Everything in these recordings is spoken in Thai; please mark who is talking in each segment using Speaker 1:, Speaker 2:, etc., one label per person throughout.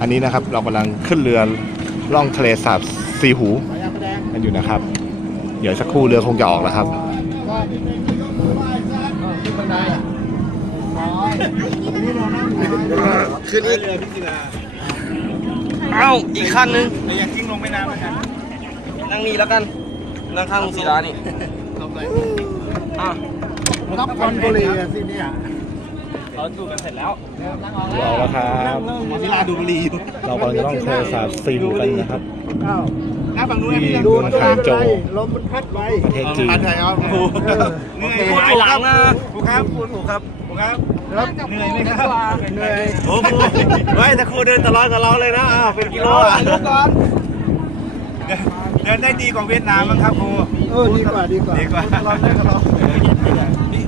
Speaker 1: อันนี้นะครับเรากำลังขึ้นเรือล่องทะเลสาบสีหูกันอยู่นะครับ เดี๋ยวสักครู่เรือคงจะออกแล้วครับ
Speaker 2: ขึ้นอีก
Speaker 3: เรือพิจิตรา
Speaker 2: เอ้าอีกขั้นหนึง
Speaker 3: แต่ยังกิ้งลงไม่น้ำเหมือนกัน
Speaker 2: นั่งนี่แล้วกันนั่งข้างลุงศิลานี่อะ
Speaker 3: รับคอนบุรีสิเนี่ย
Speaker 2: เราจูกันเสร็จแล้ว
Speaker 1: เรือออกแล้วครับ
Speaker 3: ศิลาดูบุรีอยู่
Speaker 1: เรากำลังจะล่องทะเลสาบสีหูกันนะครับ
Speaker 3: อ้าวหน้าฝั่งนู้น
Speaker 1: ที่
Speaker 3: พี่
Speaker 1: เมืองหางโจว
Speaker 3: ลมมันพัดไป
Speaker 1: ประเทศจีน
Speaker 3: พัดไทยเอาครูเหนื่อย
Speaker 2: พูดทีหลังนะ
Speaker 3: ครูครับครูถูกครับครูครับเหนื่อยไหมครับเหนื่อยโอ้ครูเฮ้ยแต่ครูเดินตลอดตลอดเลยนะอ้าวเป็นกิโลอะเดินได้ดีกว่าเวียดนามมั้งครับครูเออดีกว่าดีกว่าดีกว่า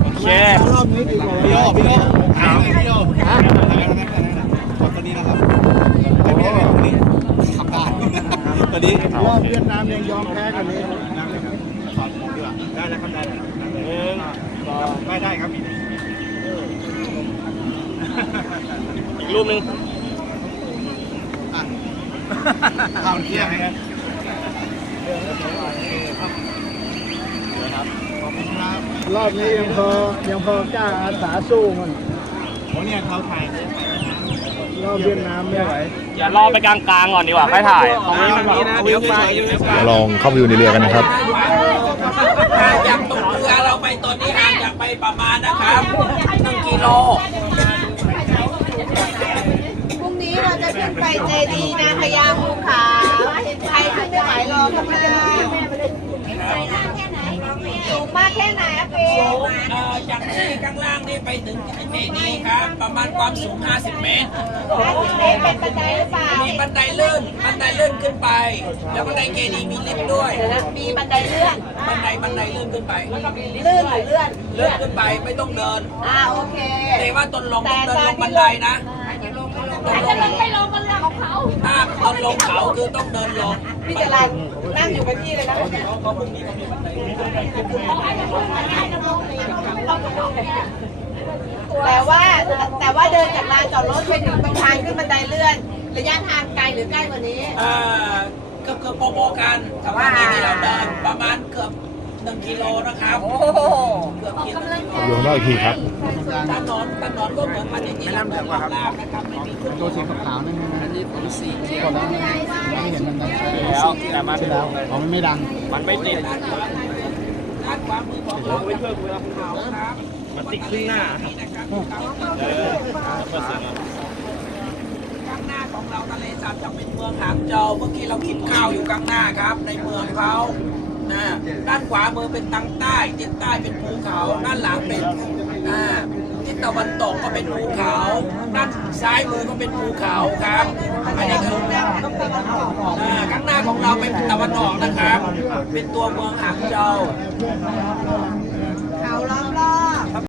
Speaker 2: โเค
Speaker 3: รอบนี้ดีกว่าพี่โยพี่โยอ้าวพี่โยฮะคนนี้นะครับคนนี้คนนี้ขับได้ตอนนี้
Speaker 1: รอบ
Speaker 3: เวียดนามยังยอมแพ้กันนี้นั่งเลยครับขอดีกว่าได้แล้วครับได้แล้วหนึ่งสองได้ได้ครับ
Speaker 2: อีกรูปหนึง
Speaker 3: ข้าวเที่ยงนะครับ
Speaker 4: รอบนี้ยังพอยังพอกล้าอาสาสู้มัน
Speaker 3: ผมเนี่ยเขาถ่าย
Speaker 4: รอบเวียดนามไม่ไหว
Speaker 2: อย่ารอไปกลางๆก่อนดีกว่าค่อยถ่าย ตรงนี้มันนี้นะเดี๋ยวไป
Speaker 1: ลองเข้าไปดูในเรือกันนะครับ
Speaker 5: ห่างจากตรงเรือเราไปตอนนี้ห่างจากไปประมาณนะครับหนึ่งกิโล
Speaker 6: พรุ่งนี้เราจะขึ้นไปเจดีย์นางพญาภูขาวใครขึ้นไม่ไหวรอเข้ามาสูงมากแค่ไหนอะ เป๊
Speaker 5: สูงเอ่อจากที่ข้างล่างนี่ไปถึงเจดีย์ครับ ประมาณความสูง 50 เมตร
Speaker 6: เป๊เป็นบันไดหรือเปล่า
Speaker 5: มีบันไดเลื่อน บันไดเลื่อนขึ้นไป แล้วบันไดเจดีย์มีลิฟต์ด้วย
Speaker 6: มีบันไดเลื่อน
Speaker 5: บันไดบันไดเลื่อนขึ้นไป
Speaker 6: ลื่นหรือเลื่อน
Speaker 5: เลื่อนขึ้นไปไม่ต้องเดิน
Speaker 6: อ่าโอเค
Speaker 5: แต่ว่าตอนลงต้องเดินลงบันไดนะ
Speaker 6: แต่จะลงไม่ลงมันเรื่องของเขา
Speaker 5: ถ้าตอนลงเขาคือต้องเดินลง
Speaker 6: พี่จรันนั่งอยู่กับที่เลยนะ แต่ว่าแต่ว่าเดินจากลานจอดรถไปถึงตรงทางขึ้นบันไดเลื่อน ระยะทางไกลหรือใกล้กว่านี้
Speaker 5: อ่าเกือบเกือบโปรๆกันกับว่าที่เราเดินประมาณเกือบหนึ่งกิโลนะครับ
Speaker 6: โอ้โห
Speaker 5: เกือบกิโล
Speaker 1: ดูข้างนอกอีกทีครับ
Speaker 5: ถนนถนนก็เหมือนมันจริงๆแล้วเหมือนลาบนะครับไม่มีขึ้น
Speaker 4: ตัวสีขาวๆนั่นอันนี้ผมสีเขียวแล้วไม่เห็นมันดัง
Speaker 2: แล้วแต่มัน
Speaker 4: ใช่แล้วอ๋อมันไม่ดัง
Speaker 2: มันไม่ติด
Speaker 5: ด้านขวาด้านขวามือของเราเป็นเพื่อนคุยกับเขาครับ
Speaker 2: มันติดครึ่งหน้า
Speaker 5: นี่นะครับข้างหน้าของเราทะเลสาบจะเป็นเมืองหางเจาเมื่อกี้เรากินข้าวอยู่ข้างหน้าครับ ในเมืองเขานะด้านขวามือเป็นทางใต้ทิศใต้เป็นภูเขา ด้านหลังเป็นทิศตะวันตกก็เป็นภูเขาั้นซ้ายมือก็เป็นภูเขาครับอันนี้คืออ่าข้างหน้าของเราเป็นตะวันออกนะครับ เป็นตัวเมืองหางเจา
Speaker 6: เขาล้อม